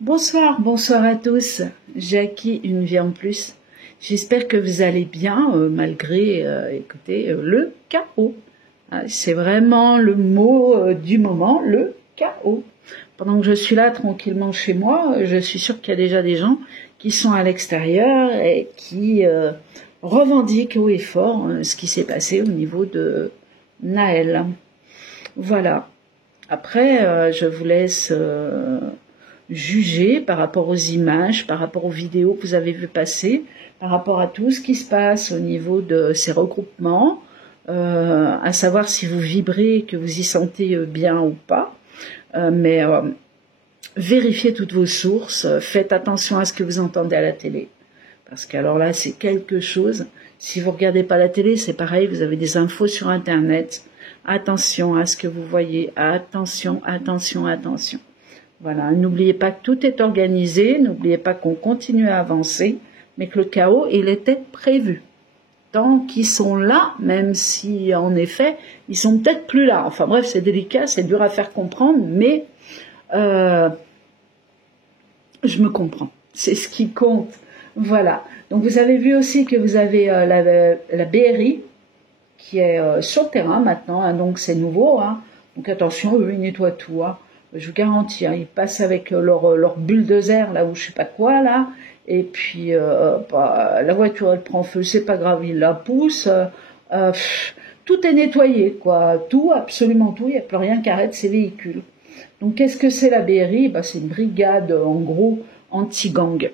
Bonsoir, bonsoir à tous. Jackie, une vie en plus. J'espère que vous allez bien malgré, écoutez, le chaos. C'est vraiment le mot du moment, le chaos. Pendant que je suis là tranquillement chez moi, je suis sûre qu'il y a déjà des gens qui sont à l'extérieur et qui revendiquent haut et fort ce qui s'est passé au niveau de Naël. Voilà. Après, je vous laisse juger par rapport aux images, par rapport aux vidéos que vous avez vues passer, par rapport à tout ce qui se passe au niveau de ces regroupements, à savoir si vous vibrez, que vous y sentez bien ou pas. Mais vérifiez toutes vos sources, faites attention à ce que vous entendez à la télé. Parce qu'alors là, c'est quelque chose. Si vous regardez pas la télé, c'est pareil, vous avez des infos sur Internet. Attention à ce que vous voyez. Attention, attention, attention. Voilà, n'oubliez pas que tout est organisé, n'oubliez pas qu'on continue à avancer, mais que le chaos, il était prévu. Tant qu'ils sont là, même si, en effet, ils sont peut-être plus là. Enfin bref, c'est délicat, c'est dur à faire comprendre, mais je me comprends. C'est ce qui compte. Voilà. Donc vous avez vu aussi que vous avez la BRI qui est sur le terrain maintenant, hein, donc c'est nouveau. Hein. Donc attention, eux, ils nettoient tout. Hein. Je vous garantis, hein, ils passent avec leur bulldozer, là où je sais pas quoi, là. Et puis, la voiture, elle prend feu, c'est pas grave, ils la poussent. Tout est nettoyé, quoi. Tout, absolument tout. Il n'y a plus rien qui arrête ces véhicules. Donc, qu'est-ce que c'est la BRI? Bah, c'est une brigade, en gros, anti-gang.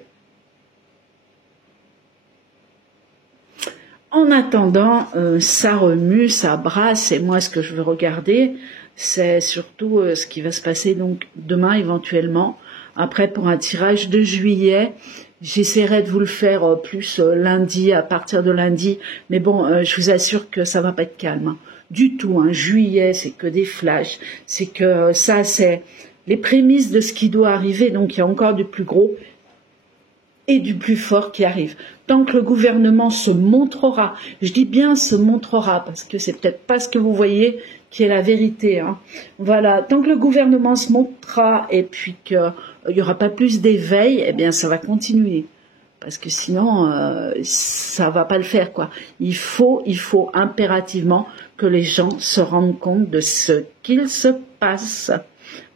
En attendant, ça remue, ça brasse, et moi, ce que je veux regarder, c'est surtout ce qui va se passer donc demain, éventuellement. Après, pour un tirage de juillet, j'essaierai de vous le faire plus lundi, à partir de lundi. Mais bon, je vous assure que ça va pas être calme. Hein. Du tout, hein. Juillet, c'est que des flashs. C'est que ça, c'est les prémices de ce qui doit arriver. Donc, il y a encore du plus gros et du plus fort qui arrive. Tant que le gouvernement se montrera, je dis bien se montrera, parce que c'est peut-être pas ce que vous voyez qui est la vérité. Hein. Voilà, tant que le gouvernement se montrera et puis qu'il n'y aura pas plus d'éveil, eh bien ça va continuer. Parce que sinon, ça va pas le faire, quoi. Il faut impérativement que les gens se rendent compte de ce qu'il se passe.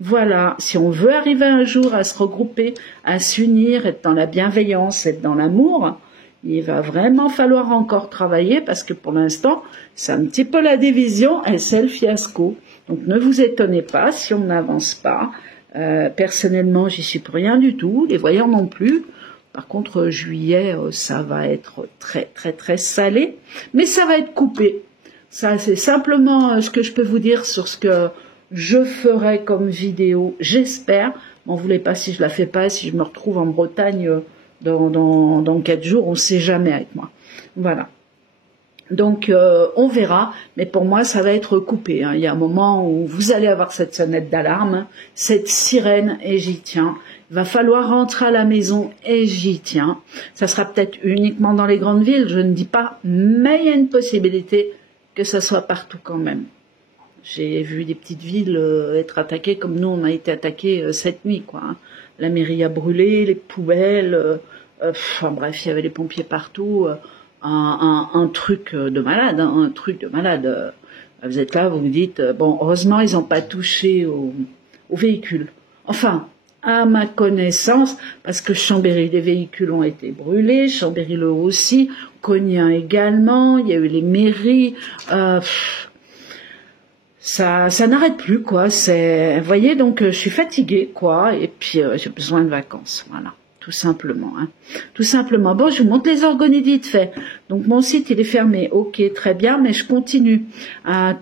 Voilà, si on veut arriver un jour à se regrouper, à s'unir, être dans la bienveillance, être dans l'amour, il va vraiment falloir encore travailler parce que pour l'instant, c'est un petit peu la division et c'est le fiasco. Donc ne vous étonnez pas si on n'avance pas. Personnellement, j'y suis pour rien du tout, les voyants non plus. Par contre, juillet, ça va être très très très salé, mais ça va être coupé. Ça, c'est simplement ce que je peux vous dire sur ce que je ferai comme vidéo, j'espère. M'en voulez pas si je la fais pas, si je me retrouve en Bretagne dans 4 jours, on sait jamais avec moi. Voilà. Donc on verra, mais pour moi ça va être coupé. Hein. Il y a un moment où vous allez avoir cette sonnette d'alarme, cette sirène, et j'y tiens. Il va falloir rentrer à la maison et j'y tiens. Ça sera peut-être uniquement dans les grandes villes, je ne dis pas, mais il y a une possibilité que ça soit partout quand même. J'ai vu des petites villes être attaquées comme nous on a été attaqués cette nuit, quoi. Hein. La mairie a brûlé, les poubelles, enfin bref, il y avait les pompiers partout, un truc de malade, hein, un truc de malade. Vous êtes là, vous vous dites, bon, heureusement ils n'ont pas touché au véhicule. Enfin, à ma connaissance, parce que Chambéry, les véhicules ont été brûlés, Chambéry-le Haut aussi, Cognac également, il y a eu les mairies, ça n'arrête plus, quoi. Vous voyez, donc je suis fatiguée, quoi, et puis j'ai besoin de vacances, voilà, tout simplement. Hein. Tout simplement. Bon, je vous montre les orgonodies fait. Donc mon site il est fermé, ok, très bien, mais je continue.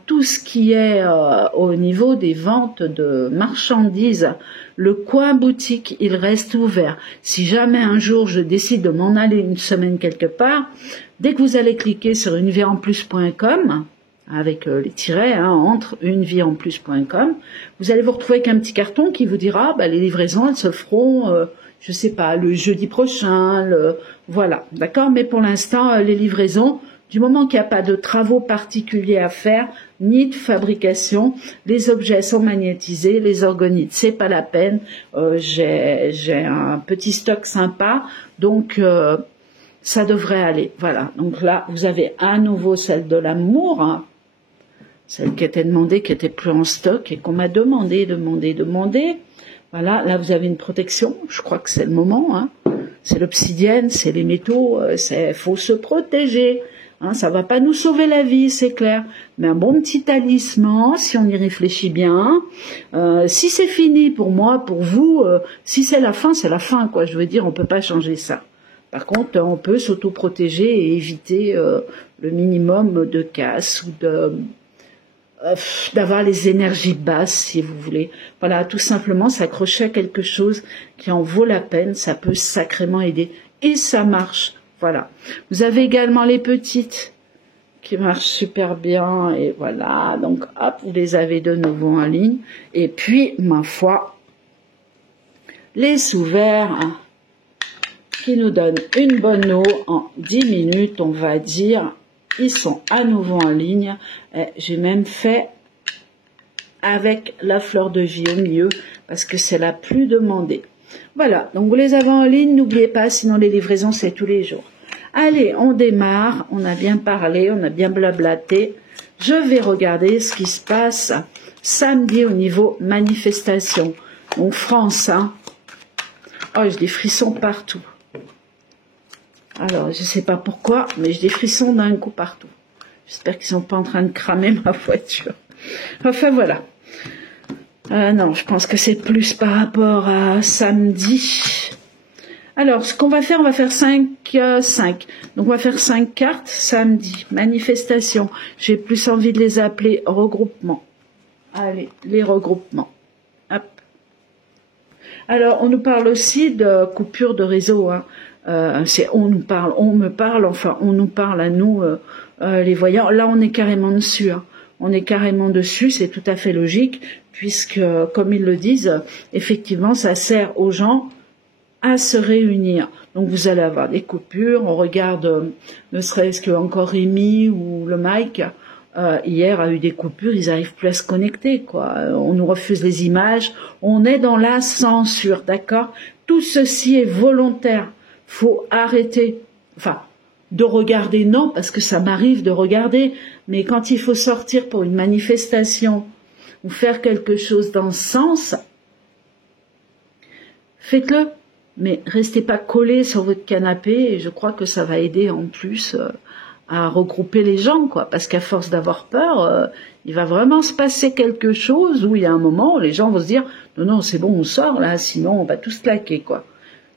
Tout ce qui est au niveau des ventes de marchandises, le coin boutique, il reste ouvert. Si jamais un jour je décide de m'en aller une semaine quelque part, dès que vous allez cliquer sur uneviezenplus.com, avec les tirets, hein, entre uneviezenplus.com, vous allez vous retrouver avec un petit carton qui vous dira, bah, les livraisons, elles se feront, je sais pas, le jeudi prochain, voilà, d'accord. Mais pour l'instant, les livraisons, Du moment qu'il n'y a pas de travaux particuliers à faire, ni de fabrication, les objets sont magnétisés, les orgonites, c'est pas la peine. J'ai un petit stock sympa, donc ça devrait aller. Voilà, donc là, vous avez à nouveau celle de l'amour, hein. Celle qui était demandée, qui était plus en stock et qu'on m'a demandé. Voilà, là vous avez une protection, je crois que c'est le moment, hein. C'est l'obsidienne, c'est les métaux, faut se protéger, hein. Ça va pas nous sauver la vie, c'est clair, mais un bon petit talisman, si on y réfléchit bien, si c'est fini pour moi, pour vous, si c'est la fin, quoi, je veux dire, on peut pas changer ça. Par contre, on peut s'auto-protéger et éviter le minimum de casse ou d'avoir les énergies basses, si vous voulez. Voilà, tout simplement s'accrocher à quelque chose qui en vaut la peine, ça peut sacrément aider. Et ça marche, voilà. Vous avez également les petites qui marchent super bien, et voilà, donc hop, vous les avez de nouveau en ligne. Et puis, ma foi, les sous-verts, hein, qui nous donnent une bonne eau en 10 minutes, on va dire. Ils sont à nouveau en ligne. J'ai même fait avec la fleur de vie au milieu parce que c'est la plus demandée. Voilà, donc vous les avez en ligne, n'oubliez pas, sinon les livraisons c'est tous les jours. Allez, on démarre, on a bien parlé, on a bien blablaté. Je vais regarder ce qui se passe samedi au niveau manifestation. Donc France, hein. Oh, j'ai des frissons partout. Alors, je sais pas pourquoi, mais j'ai des frissons d'un coup partout. J'espère qu'ils sont pas en train de cramer ma voiture. Enfin, voilà. Non, je pense que c'est plus par rapport à samedi. Alors, ce qu'on va faire, on va faire 5. Donc, on va faire 5 cartes samedi. Manifestation. J'ai plus envie de les appeler regroupements. Allez, les regroupements. Hop. Alors, on nous parle aussi de coupure de réseau, hein. On nous parle, on me parle, enfin on nous parle à nous les voyants. Là on est carrément dessus, hein. On est carrément dessus, c'est tout à fait logique puisque comme ils le disent, effectivement ça sert aux gens à se réunir. Donc vous allez avoir des coupures, on regarde ne serait-ce que encore Rémi ou le Mike hier a eu des coupures, ils n'arrivent plus à se connecter, quoi. On nous refuse les images, on est dans la censure, d'accord? Tout ceci est volontaire. Faut arrêter, enfin, de regarder, non, parce que ça m'arrive de regarder, mais quand il faut sortir pour une manifestation ou faire quelque chose dans ce sens, faites-le, mais restez pas collés sur votre canapé, et je crois que ça va aider en plus à regrouper les gens, quoi, parce qu'à force d'avoir peur, il va vraiment se passer quelque chose où il y a un moment où les gens vont se dire « Non, non, c'est bon, on sort là, sinon on va tous claquer, quoi ».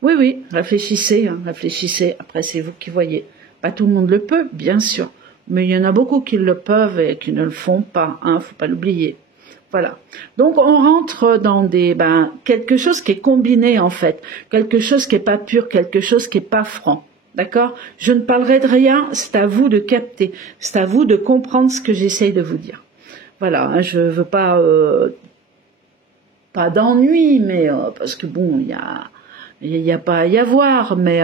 Oui, oui, réfléchissez, hein, réfléchissez. Après, c'est vous qui voyez. Pas tout le monde le peut, bien sûr. Mais il y en a beaucoup qui le peuvent et qui ne le font pas, hein, faut pas l'oublier. Voilà. Donc, on rentre dans quelque chose qui est combiné, en fait. Quelque chose qui est pas pur, quelque chose qui est pas franc. D'accord? Je ne parlerai de rien, c'est à vous de capter. C'est à vous de comprendre ce que j'essaye de vous dire. Voilà, hein, je veux pas d'ennui, mais parce que bon, il n'y a pas à y avoir, mais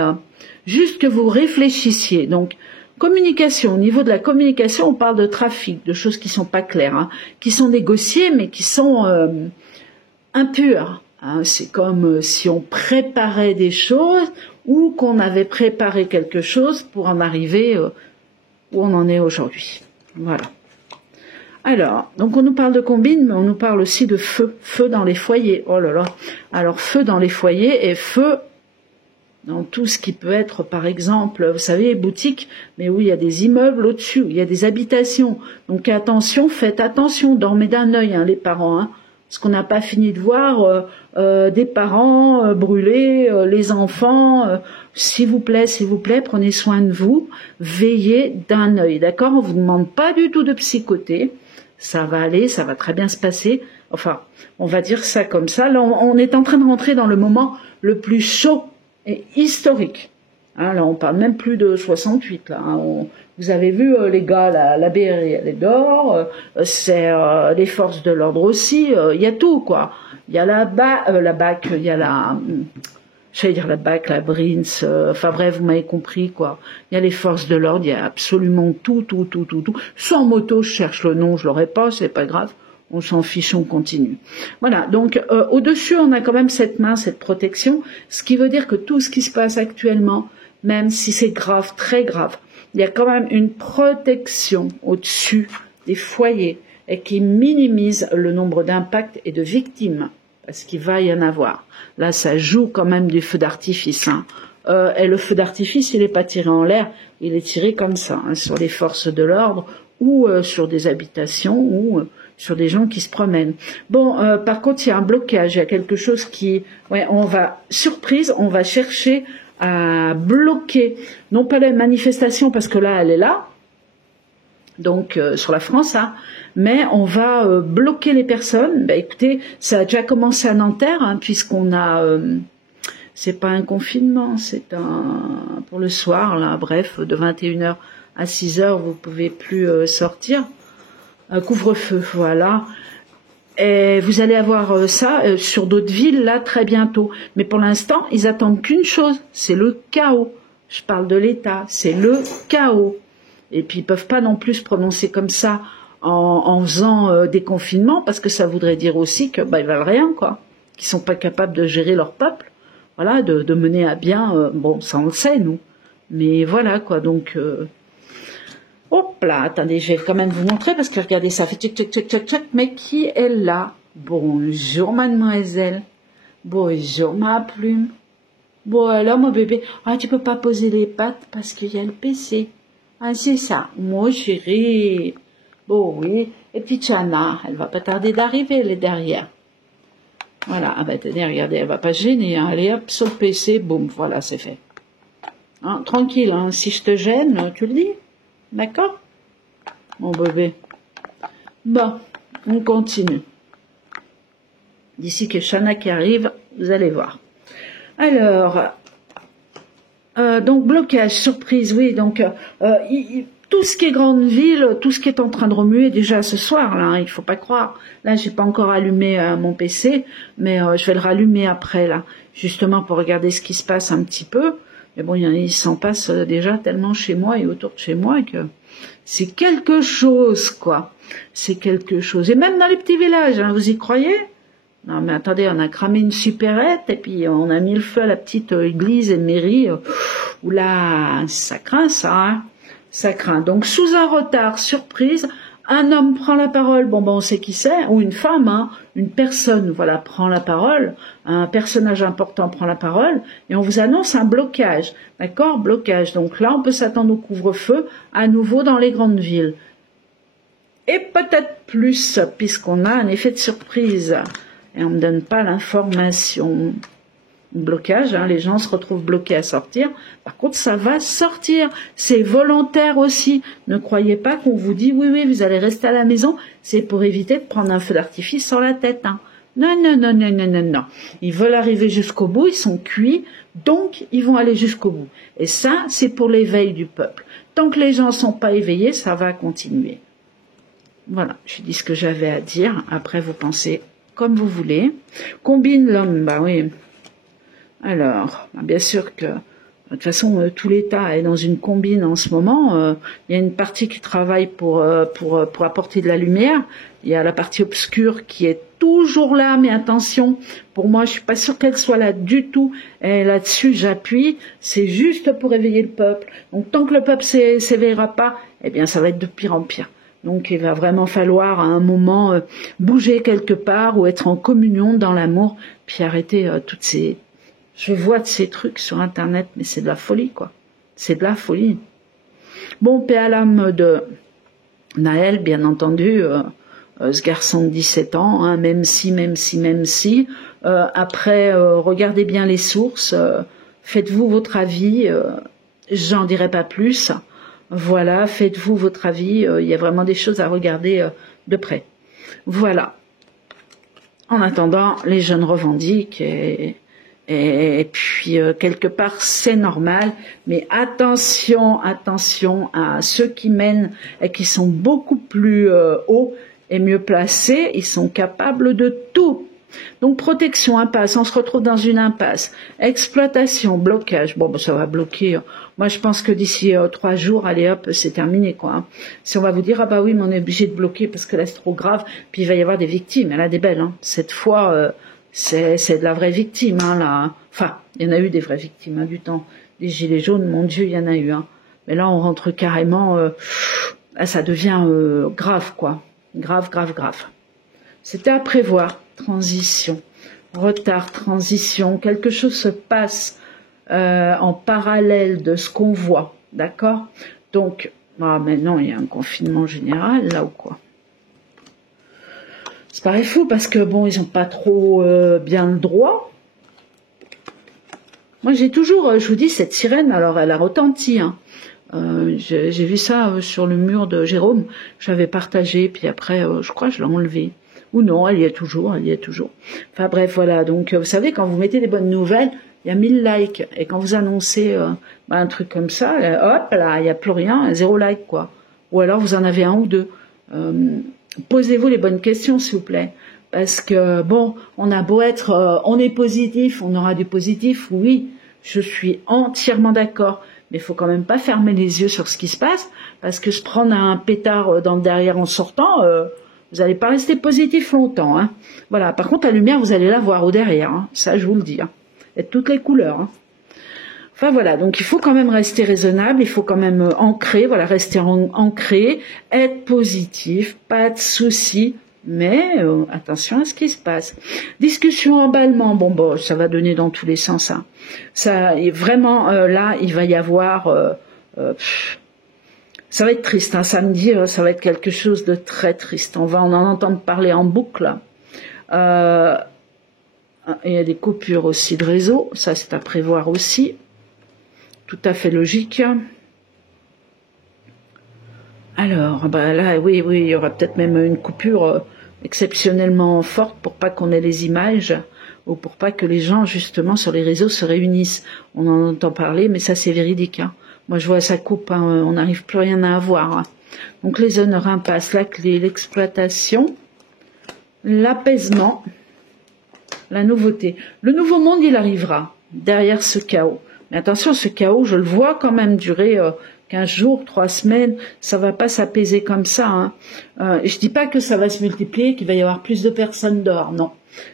juste que vous réfléchissiez. Donc, communication. Au niveau de la communication, on parle de trafic, de choses qui sont pas claires, hein, qui sont négociées, mais qui sont impures. Hein. C'est comme si on préparait des choses ou qu'on avait préparé quelque chose pour en arriver où on en est aujourd'hui. Voilà. Alors, donc on nous parle de combine, mais on nous parle aussi de feu. Feu dans les foyers. Oh là là. Alors, feu dans les foyers et feu dans tout ce qui peut être, par exemple, vous savez, boutiques, mais où il y a des immeubles au-dessus, où il y a des habitations. Donc attention, faites attention, dormez d'un œil, hein, les parents, hein, parce qu'on n'a pas fini de voir des parents brûlés, les enfants. S'il vous plaît, prenez soin de vous, veillez d'un œil, d'accord? On vous demande pas du tout de psychoter. Ça va aller, ça va très bien se passer. Enfin, on va dire ça comme ça. Là, on est en train de rentrer dans le moment le plus chaud et historique. Hein, là, on parle même plus de 68. Là, hein. Vous avez vu les gars, la BRI, elle est dehors. C'est les forces de l'ordre aussi. Il y a tout, quoi. Il y a la BAC, il y a j'allais dire la BAC, la BRINS, enfin bref, vous m'avez compris quoi. Il y a les forces de l'ordre, il y a absolument tout. Sans moto, je cherche le nom, je l'aurai pas, c'est pas grave. On s'en fiche, on continue. Voilà, donc au-dessus, on a quand même cette main, cette protection, ce qui veut dire que tout ce qui se passe actuellement, même si c'est grave, très grave, il y a quand même une protection au-dessus des foyers et qui minimise le nombre d'impacts et de victimes, parce qu'il va y en avoir. Là, ça joue quand même du feu d'artifice. Hein. Et le feu d'artifice, il n'est pas tiré en l'air, il est tiré comme ça, hein, sur les forces de l'ordre ou sur des habitations ou sur des gens qui se promènent. Bon, par contre, il y a un blocage, il y a quelque chose qui... Ouais, on va, surprise, on va chercher à bloquer, non pas la manifestation, parce que là, elle est là, donc sur la France, hein, mais on va bloquer les personnes. Ben, écoutez, ça a déjà commencé à Nanterre, hein, puisqu'on a... c'est pas un confinement, c'est un... pour le soir, là, bref, de 21h à 6h, vous pouvez plus sortir. Un couvre-feu, voilà. Et vous allez avoir ça sur d'autres villes, là, très bientôt. Mais pour l'instant, ils attendent qu'une chose, c'est le chaos. Je parle de l'État, c'est le chaos. Et puis, ils peuvent pas non plus se prononcer comme ça en faisant des confinements, parce que ça voudrait dire aussi que bah, ils valent rien, quoi. Qu'ils sont pas capables de gérer leur peuple, voilà, de mener à bien, bon, ça on le sait, nous. Mais voilà, quoi, donc... hop là, attendez, je vais quand même vous montrer parce que regardez, ça fait tchac, mais qui est là? Bonjour mademoiselle, bonjour ma plume, bon alors mon bébé, ah tu peux pas poser les pattes parce qu'il y a le PC, ah c'est ça, moi chérie, bon oui, et puis Chana, elle va pas tarder d'arriver, elle est derrière, voilà, ah bah tenez, regardez, elle va pas gêner, hein. Allez hop, sur le PC, boum, voilà, c'est fait, hein, tranquille, hein, si je te gêne, tu le dis. D'accord, mon bébé. Bon, on continue. D'ici que Chana qui arrive, vous allez voir. Alors, donc blocage, surprise, oui. Donc tout ce qui est grande ville, tout ce qui est en train de remuer déjà ce soir, là, hein, il faut pas croire. Là, j'ai pas encore allumé mon PC, mais je vais le rallumer après, là, justement pour regarder ce qui se passe un petit peu. Mais bon, il s'en passe déjà tellement chez moi et autour de chez moi que c'est quelque chose, quoi. C'est quelque chose. Et même dans les petits villages, hein, vous y croyez? Non, mais attendez, on a cramé une supérette et puis on a mis le feu à la petite église et mairie. Oula, ça craint, ça, hein. Ça craint. Donc, sous un retard, surprise, un homme prend la parole, bon ben on sait qui c'est, ou une femme, hein, une personne, voilà, prend la parole, un personnage important prend la parole, et on vous annonce un blocage, d'accord, blocage. Donc là, on peut s'attendre au couvre-feu à nouveau dans les grandes villes. Et peut-être plus, puisqu'on a un effet de surprise, et on ne me donne pas l'information. Blocage, hein, les gens se retrouvent bloqués à sortir. Par contre, ça va sortir. C'est volontaire aussi. Ne croyez pas qu'on vous dit oui, vous allez rester à la maison. C'est pour éviter de prendre un feu d'artifice sur la tête. Hein. Non. Ils veulent arriver jusqu'au bout. Ils sont cuits, donc ils vont aller jusqu'au bout. Et ça, c'est pour l'éveil du peuple. Tant que les gens ne sont pas éveillés, ça va continuer. Voilà, je dis ce que j'avais à dire. Après, vous pensez comme vous voulez. Combine l'homme, bah oui. Alors, bien sûr que, de toute façon, tout l'État est dans une combine en ce moment. Il y a une partie qui travaille pour apporter de la lumière. Il y a la partie obscure qui est toujours là, mais attention, pour moi, je suis pas sûre qu'elle soit là du tout. Et là-dessus, j'appuie. C'est juste pour éveiller le peuple. Donc, tant que le peuple s'éveillera pas, eh bien, ça va être de pire en pire. Donc, il va vraiment falloir, à un moment, bouger quelque part ou être en communion dans l'amour, puis arrêter toutes ces... Je vois de ces trucs sur Internet, mais c'est de la folie, quoi. C'est de la folie. Bon, paix à l'âme de Naël, bien entendu, ce garçon de 17 ans, hein, même si. Après, regardez bien les sources, faites-vous votre avis, j'en dirai pas plus. Voilà, faites-vous votre avis, il y a vraiment des choses à regarder de près. Voilà. En attendant, les jeunes revendiquent et puis, quelque part, c'est normal, mais attention à ceux qui mènent et qui sont beaucoup plus hauts et mieux placés, ils sont capables de tout. Donc protection, impasse, on se retrouve dans une impasse. Exploitation, blocage. Bon, ben, ça va bloquer. Moi, je pense que d'ici 3 jours, allez hop, c'est terminé, quoi. Hein. Si on va vous dire, ah bah oui, mais on est obligé de bloquer parce que là, c'est trop grave, puis il va y avoir des victimes. Elle a des belles, hein. Cette fois, c'est de la vraie victime, hein, là. Enfin, il y en a eu des vraies victimes, hein, du temps. Des gilets jaunes, mon Dieu, il y en a eu, hein. Mais là, on rentre carrément, ça devient grave, quoi. Grave, grave, grave. C'était à prévoir. Transition, retard, transition. Quelque chose se passe en parallèle de ce qu'on voit, d'accord? Donc, maintenant, il y a un confinement général, là ou quoi? Ça paraît fou parce que, bon, ils n'ont pas trop bien le droit. Moi, j'ai toujours, je vous dis, cette sirène, alors elle a retenti, hein. J'ai vu ça sur le mur de Jérôme, j'avais partagé, puis après, je crois que je l'ai enlevé. Ou non, elle y est toujours, elle y est toujours. Enfin bref, voilà, donc vous savez, quand vous mettez des bonnes nouvelles, il y a 1000 likes, et quand vous annoncez un truc comme ça, là, hop, là, il n'y a plus rien, 0 like, quoi. Ou alors vous en avez 1 ou 2. Posez-vous les bonnes questions, s'il vous plaît. Parce que, bon, on a beau être, on est positif, on aura du positif, oui, je suis entièrement d'accord. Mais il faut quand même pas fermer les yeux sur ce qui se passe, parce que se prendre un pétard dans le derrière en sortant, vous n'allez pas rester positif longtemps. Hein. Voilà. Par contre, la lumière, vous allez la voir au derrière. Hein. Ça, je vous le dis. Hein. Et de toutes les couleurs. Hein. Enfin voilà. Donc, il faut quand même rester raisonnable. Il faut quand même ancrer. Voilà, rester ancré, être positif, pas de soucis. Mais attention à ce qui se passe. Discussion, emballement, bon, ça va donner dans tous les sens. Hein. Ça, vraiment, là, il va y avoir... ça va être triste, hein. Samedi, ça va être quelque chose de très triste. On va en entendre parler en boucle. Il y a des coupures aussi de réseau, ça c'est à prévoir aussi. Tout à fait logique. Alors, là, oui, il y aura peut-être même une coupure exceptionnellement forte pour pas qu'on ait les images ou pour pas que les gens, justement, sur les réseaux se réunissent. On en entend parler, mais ça, c'est véridique. Hein. Moi, je vois ça coupe, hein, on n'arrive plus rien à avoir. Hein. Donc, les honneurs impasses, la clé, l'exploitation, l'apaisement, la nouveauté. Le nouveau monde, il arrivera derrière ce chaos. Mais attention, ce chaos, je le vois quand même durer 15 jours, 3 semaines, ça va pas s'apaiser comme ça. Hein. Je dis pas que ça va se multiplier, qu'il va y avoir plus de personnes dehors, non.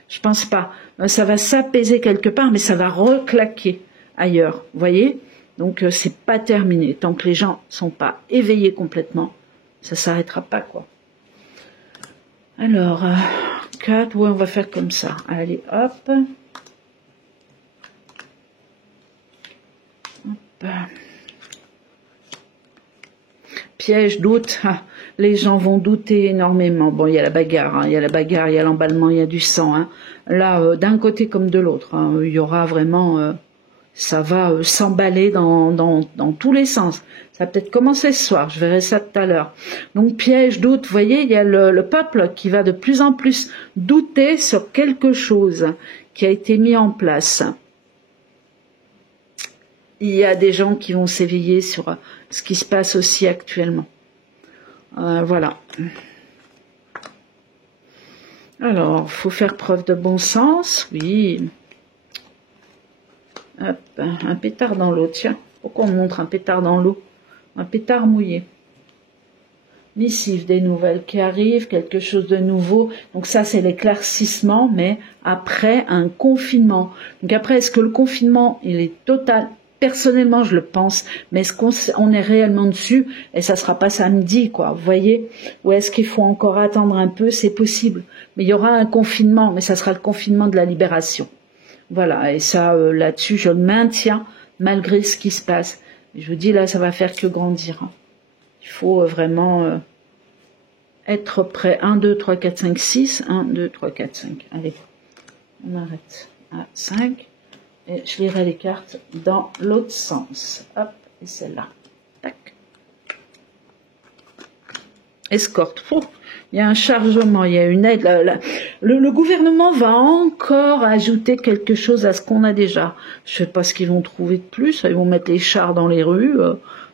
Je pense pas. Ça va s'apaiser quelque part, mais ça va reclaquer ailleurs, vous voyez. Donc c'est pas terminé. Tant que les gens sont pas éveillés complètement, ça s'arrêtera pas, quoi. Alors, 4, ouais, on va faire comme ça. Allez, hop. Hop. Piège, doute, les gens vont douter énormément. Bon, il y a la bagarre, hein, il y a la bagarre, il y a l'emballement, il y a du sang. Hein. Là, d'un côté comme de l'autre, hein, il y aura vraiment... ça va s'emballer dans tous les sens. Ça va peut-être commencer ce soir, je verrai ça tout à l'heure. Donc piège, doute, vous voyez, il y a le peuple qui va de plus en plus douter sur quelque chose qui a été mis en place. Il y a des gens qui vont s'éveiller sur ce qui se passe aussi actuellement. Voilà. Alors, faut faire preuve de bon sens, oui. Hop, un pétard dans l'eau, tiens. Pourquoi on montre un pétard dans l'eau? Un pétard mouillé. Missive, des nouvelles qui arrivent, quelque chose de nouveau. Donc ça, c'est l'éclaircissement, mais après un confinement. Donc après, est-ce que le confinement, il est total? Personnellement, je le pense, mais est-ce qu'on est réellement dessus? Et ça sera pas samedi, quoi, vous voyez? Ou est-ce qu'il faut encore attendre un peu? C'est possible. Mais il y aura un confinement, mais ça sera le confinement de la libération. Voilà, et ça, là-dessus, je le maintiens, malgré ce qui se passe. Je vous dis, là, ça va faire que grandir. Hein. Il faut vraiment être prêt. 1, 2, 3, 4, 5, 6. 1, 2, 3, 4, 5. Allez, on arrête à 5. Et je lirai les cartes dans l'autre sens. Hop, et celle-là. Tac. Escorte. Oh, il y a un chargement, il y a une aide. Le gouvernement va encore ajouter quelque chose à ce qu'on a déjà. Je sais pas ce qu'ils vont trouver de plus. Ils vont mettre les chars dans les rues.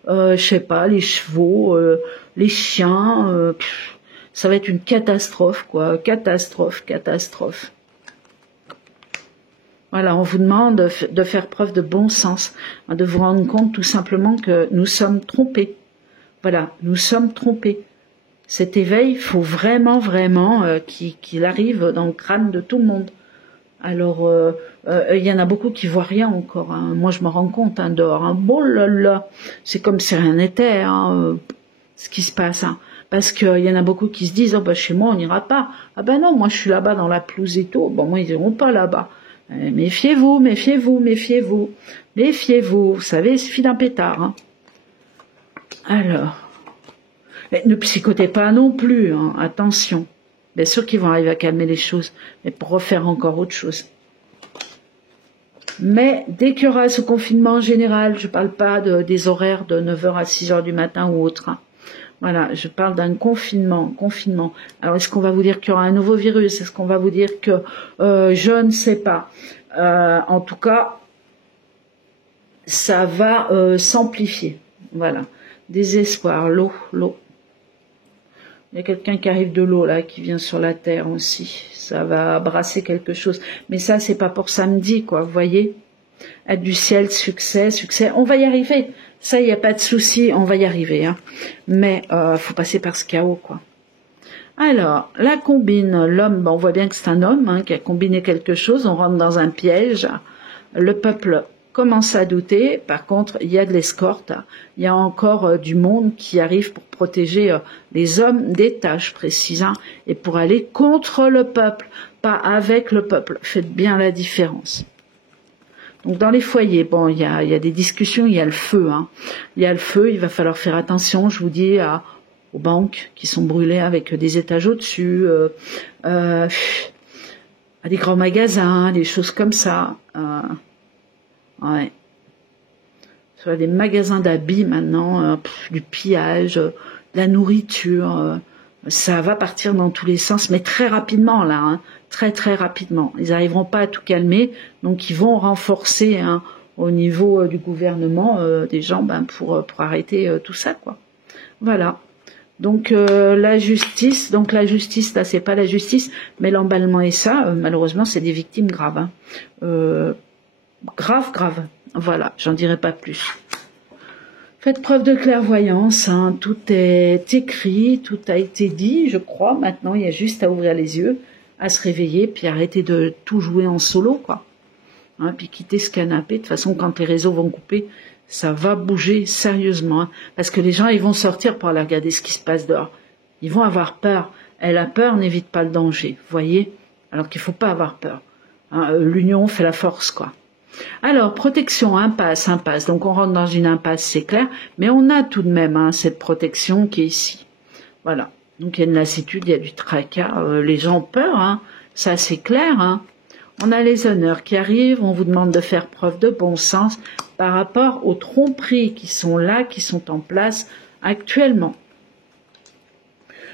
Je sais pas, les chevaux, les chiens. Ça va être une catastrophe, quoi. Catastrophe, catastrophe. Voilà, on vous demande de faire preuve de bon sens, hein, de vous rendre compte tout simplement que nous sommes trompés. Voilà, nous sommes trompés. Cet éveil, il faut vraiment qu'il arrive dans le crâne de tout le monde. Alors, il y en a beaucoup qui voient rien encore. Hein. Moi, je me rends compte hein, dehors. Hein. Bon là là, c'est comme si rien n'était, hein, ce qui se passe. Hein. Parce qu'il y en a beaucoup qui se disent, oh, bah, chez moi, on n'ira pas. Ah ben non, moi, je suis là-bas dans la pelouse et tout. Bon, moi, ils n'iront pas là-bas. Méfiez-vous, méfiez-vous, méfiez-vous. Méfiez-vous. Vous savez, il suffit d'un pétard. Hein. Alors, mais ne psychotez pas non plus. Hein. Attention. Bien sûr qu'ils vont arriver à calmer les choses, mais pour refaire encore autre chose. Mais dès qu'il y aura ce confinement général, je ne parle pas des horaires de 9h à 6h du matin ou autre. Hein. Voilà, je parle d'un confinement. Alors, est-ce qu'on va vous dire qu'il y aura un nouveau virus? Est-ce qu'on va vous dire que je ne sais pas. En tout cas, ça va s'amplifier. Voilà, désespoir, l'eau. Il y a quelqu'un qui arrive de l'eau là, qui vient sur la terre aussi. Ça va brasser quelque chose. Mais ça, c'est pas pour samedi, quoi. Vous voyez? Aide du ciel, succès. On va y arriver. Ça, il n'y a pas de souci. On va y arriver. Hein. Mais faut passer par ce chaos, quoi. Alors, la combine, l'homme, on voit bien que c'est un homme hein, qui a combiné quelque chose. On rentre dans un piège. Le peuple commence à douter. Par contre, il y a de l'escorte. Il y a encore du monde qui arrive pour protéger les hommes des tâches précises hein, et pour aller contre le peuple, pas avec le peuple. Faites bien la différence. Donc dans les foyers, bon, il y a des discussions, il y a le feu. Hein. Il y a le feu, il va falloir faire attention, je vous dis, aux banques qui sont brûlées avec des étages au-dessus, à des grands magasins, des choses comme ça. Ouais. Sur des magasins d'habits maintenant, du pillage, de la nourriture, ça va partir dans tous les sens, mais très rapidement là, hein, très rapidement. Ils n'arriveront pas à tout calmer, donc ils vont renforcer hein, au niveau du gouvernement des gens pour arrêter tout ça quoi. Voilà. Donc la justice là c'est pas la justice, mais l'emballement et ça, malheureusement c'est des victimes graves. Hein. Grave. Voilà, j'en dirai pas plus. Faites preuve de clairvoyance, hein. Tout est écrit, tout a été dit, je crois. Maintenant, il y a juste à ouvrir les yeux, à se réveiller, puis arrêter de tout jouer en solo, quoi. Hein, puis quitter ce canapé. De toute façon, quand les réseaux vont couper, ça va bouger sérieusement. Hein, parce que les gens, ils vont sortir pour aller regarder ce qui se passe dehors. Ils vont avoir peur. Et la peur n'évite pas le danger, vous voyez? Alors qu'il faut pas avoir peur. Hein, l'union fait la force, quoi. Alors, protection, impasse. Donc, on rentre dans une impasse, c'est clair. Mais on a tout de même hein, cette protection qui est ici. Voilà. Donc, il y a une lassitude, il y a du tracas. Les gens ont peur, hein. Ça, c'est clair. Hein. On a les honneurs qui arrivent. On vous demande de faire preuve de bon sens par rapport aux tromperies qui sont là, qui sont en place actuellement.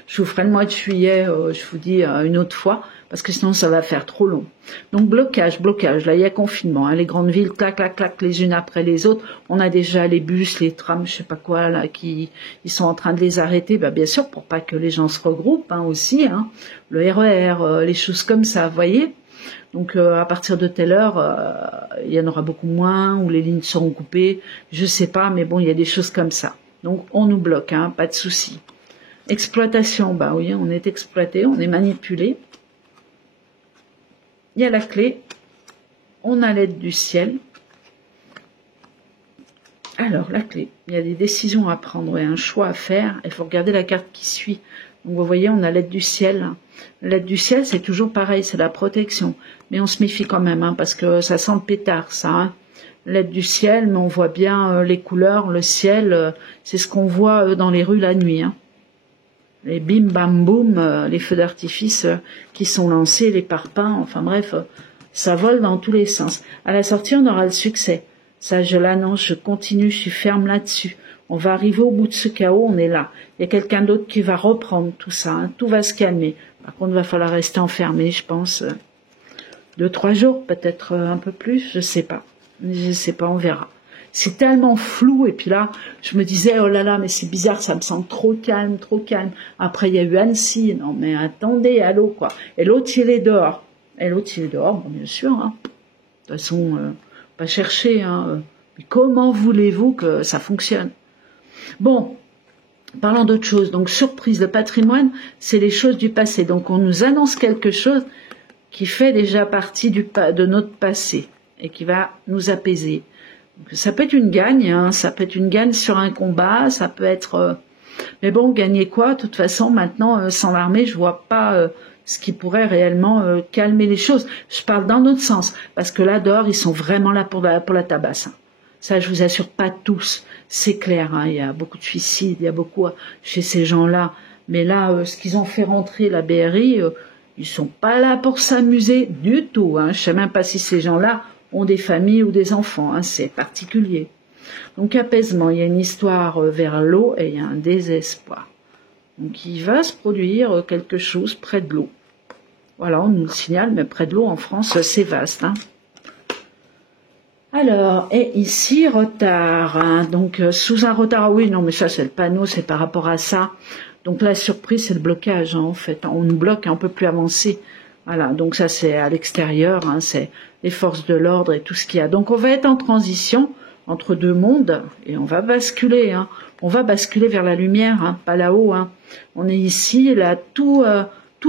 Je vous ferai le mois de juillet, je vous dis une autre fois, parce que sinon ça va faire trop long. Donc blocage, là il y a confinement, hein, les grandes villes, clac, les unes après les autres. On a déjà les bus, les trams, je sais pas quoi, là, ils sont en train de les arrêter, bien sûr, pour pas que les gens se regroupent hein, aussi, hein, le RER, les choses comme ça, vous voyez. Donc à partir de telle heure, il y en aura beaucoup moins, ou les lignes seront coupées, je sais pas, mais bon, il y a des choses comme ça. Donc on nous bloque, hein, pas de souci. Exploitation, oui, on est exploité, on est manipulé. Il y a la clé, on a l'aide du ciel. Alors, la clé, il y a des décisions à prendre et un choix à faire. Il faut regarder la carte qui suit. Donc, vous voyez, on a l'aide du ciel. L'aide du ciel, c'est toujours pareil, c'est la protection. Mais on se méfie quand même, hein, parce que ça sent le pétard, ça. Hein. L'aide du ciel, mais on voit bien les couleurs, le ciel, c'est ce qu'on voit dans les rues la nuit. Hein. Les bim bam boum, les feux d'artifice qui sont lancés, les parpaings, enfin bref, ça vole dans tous les sens. À la sortie, on aura le succès. Ça, je l'annonce, je continue, je suis ferme là-dessus. On va arriver au bout de ce chaos, on est là. Il y a quelqu'un d'autre qui va reprendre tout ça, hein. Tout va se calmer. Par contre, il va falloir rester enfermé, je pense, 2-3 jours, peut-être un peu plus, je sais pas, on verra. C'est tellement flou, et puis là, je me disais, oh là là, mais c'est bizarre, ça me semble trop calme. Après, il y a eu Annecy, non mais attendez, allô, quoi. Et l'autre, il est dehors. Bon, bien sûr, hein. toute façon, pas chercher, hein. Mais comment voulez-vous que ça fonctionne? Bon, parlons d'autre chose. Donc, surprise, le patrimoine, c'est les choses du passé. Donc, on nous annonce quelque chose qui fait déjà partie de notre passé et qui va nous apaiser. Donc, ça peut être une gagne, hein, ça peut être une gagne sur un combat, ça peut être... mais bon, gagner quoi? De toute façon, maintenant, sans l'armée, je vois pas ce qui pourrait réellement calmer les choses. Je parle dans l'autre sens, parce que là, dehors, ils sont vraiment là pour la tabasse. Hein. Ça, je vous assure, pas tous, c'est clair. Hein, il y a beaucoup de suicides, il y a beaucoup chez ces gens-là. Mais là, ce qu'ils ont fait rentrer, la BRI, ils sont pas là pour s'amuser du tout. Hein. Je sais même pas si ces gens-là ont des familles ou des enfants. Hein, c'est particulier. Donc, apaisement, il y a une histoire vers l'eau et il y a un désespoir. Donc, il va se produire quelque chose près de l'eau. Voilà, on nous le signale, mais près de l'eau, en France, c'est vaste. Hein. Alors, et ici, retard. Hein, donc, sous un retard, ah oui, non, mais ça, c'est le panneau, c'est par rapport à ça. Donc, la surprise, c'est le blocage, hein, en fait. On nous bloque, on ne peut plus avancer. Voilà, donc ça, c'est à l'extérieur, hein, c'est les forces de l'ordre et tout ce qu'il y a. Donc, on va être en transition entre deux mondes, et on va basculer, hein. On va basculer vers la lumière, hein, pas là-haut, hein. On est ici, là, tout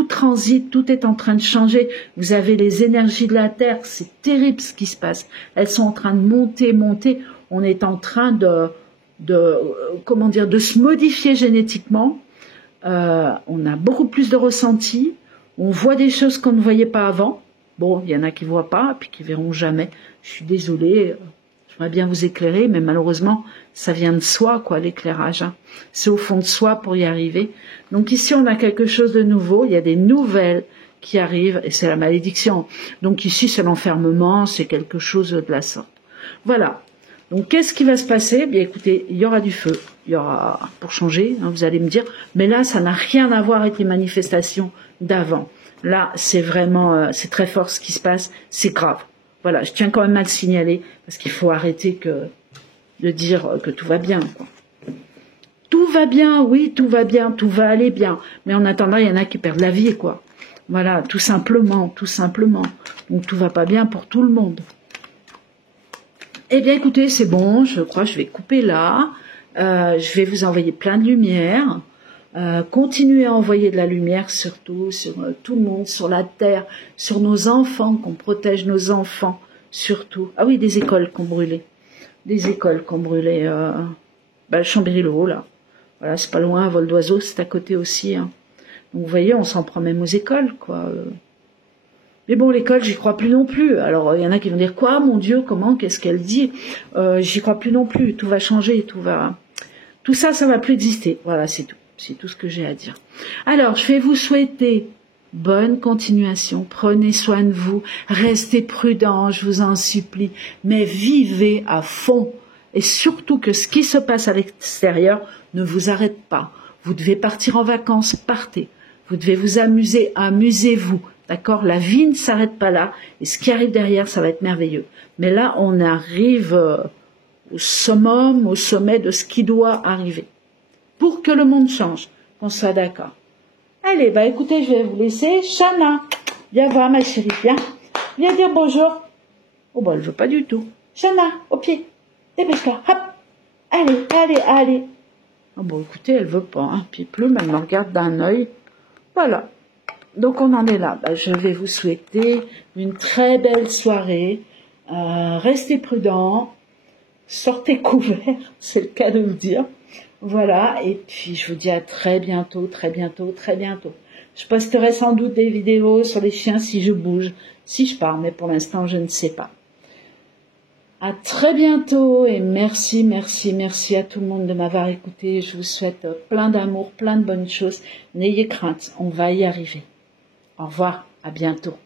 transite, tout est en train de changer. Vous avez les énergies de la Terre, c'est terrible ce qui se passe. Elles sont en train de monter. On est en train de se modifier génétiquement. On a beaucoup plus de ressentis. On voit des choses qu'on ne voyait pas avant. Bon, il y en a qui ne voient pas, puis qui verront jamais. Je suis désolée. J'aimerais bien vous éclairer, mais malheureusement, ça vient de soi, quoi, l'éclairage. Hein. C'est au fond de soi pour y arriver. Donc ici, on a quelque chose de nouveau. Il y a des nouvelles qui arrivent, et c'est la malédiction. Donc ici, c'est l'enfermement, c'est quelque chose de la sorte. Voilà. Donc qu'est-ce qui va se passer? Bien écoutez, il y aura du feu. Il y aura, pour changer, hein, vous allez me dire. Mais là, ça n'a rien à voir avec les manifestations d'avant. Là, c'est vraiment, c'est très fort ce qui se passe. C'est grave. Voilà, je tiens quand même à le signaler, parce qu'il faut arrêter de dire que tout va bien, quoi. Tout va bien, oui, tout va bien, tout va aller bien. Mais en attendant, il y en a qui perdent la vie, quoi. Voilà, tout simplement, tout simplement. Donc tout va pas bien pour tout le monde. Eh bien, écoutez, c'est bon, je crois que je vais couper là. Je vais vous envoyer plein de lumière. Continuez à envoyer de la lumière surtout sur tout le monde, sur la terre, sur nos enfants, qu'on protège nos enfants surtout. Ah oui, des écoles qu'on brûlait. Des écoles qu'on brûlait. Chambéry-le-Haut, là. Voilà, c'est pas loin, vol d'oiseau, c'est à côté aussi. Hein. Donc vous voyez, on s'en prend même aux écoles, quoi. Mais bon, l'école, j'y crois plus non plus. Alors, il y en a qui vont dire, quoi, mon Dieu, comment, qu'est-ce qu'elle dit? J'y crois plus non plus, tout va changer, tout ça, ça va plus exister. Voilà, c'est tout. C'est tout ce que j'ai à dire. Alors, je vais vous souhaiter bonne continuation. Prenez soin de vous. Restez prudents, je vous en supplie. Mais vivez à fond. Et surtout que ce qui se passe à l'extérieur ne vous arrête pas. Vous devez partir en vacances, partez. Vous devez vous amuser, amusez-vous. D'accord? La vie ne s'arrête pas là. Et ce qui arrive derrière, ça va être merveilleux. Mais là, on arrive au summum, au sommet de ce qui doit arriver. Pour que le monde change, qu'on soit d'accord. Allez, écoutez, je vais vous laisser. Chana, viens voir ma chérie, viens. Viens dire bonjour. Oh, elle veut pas du tout. Chana, au pied. Dépêche-toi, hop. Allez. Oh, écoutez, elle veut pas, hein. Puis Plume, elle me regarde d'un œil. Voilà. Donc, on en est là. Je vais vous souhaiter une très belle soirée. Restez prudents. Sortez couverts, c'est le cas de vous dire. Voilà, et puis je vous dis à très bientôt. Je posterai sans doute des vidéos sur les chiens si je bouge, si je pars, mais pour l'instant je ne sais pas. À très bientôt et merci à tout le monde de m'avoir écouté. Je vous souhaite plein d'amour, plein de bonnes choses. N'ayez crainte, on va y arriver. Au revoir, à bientôt.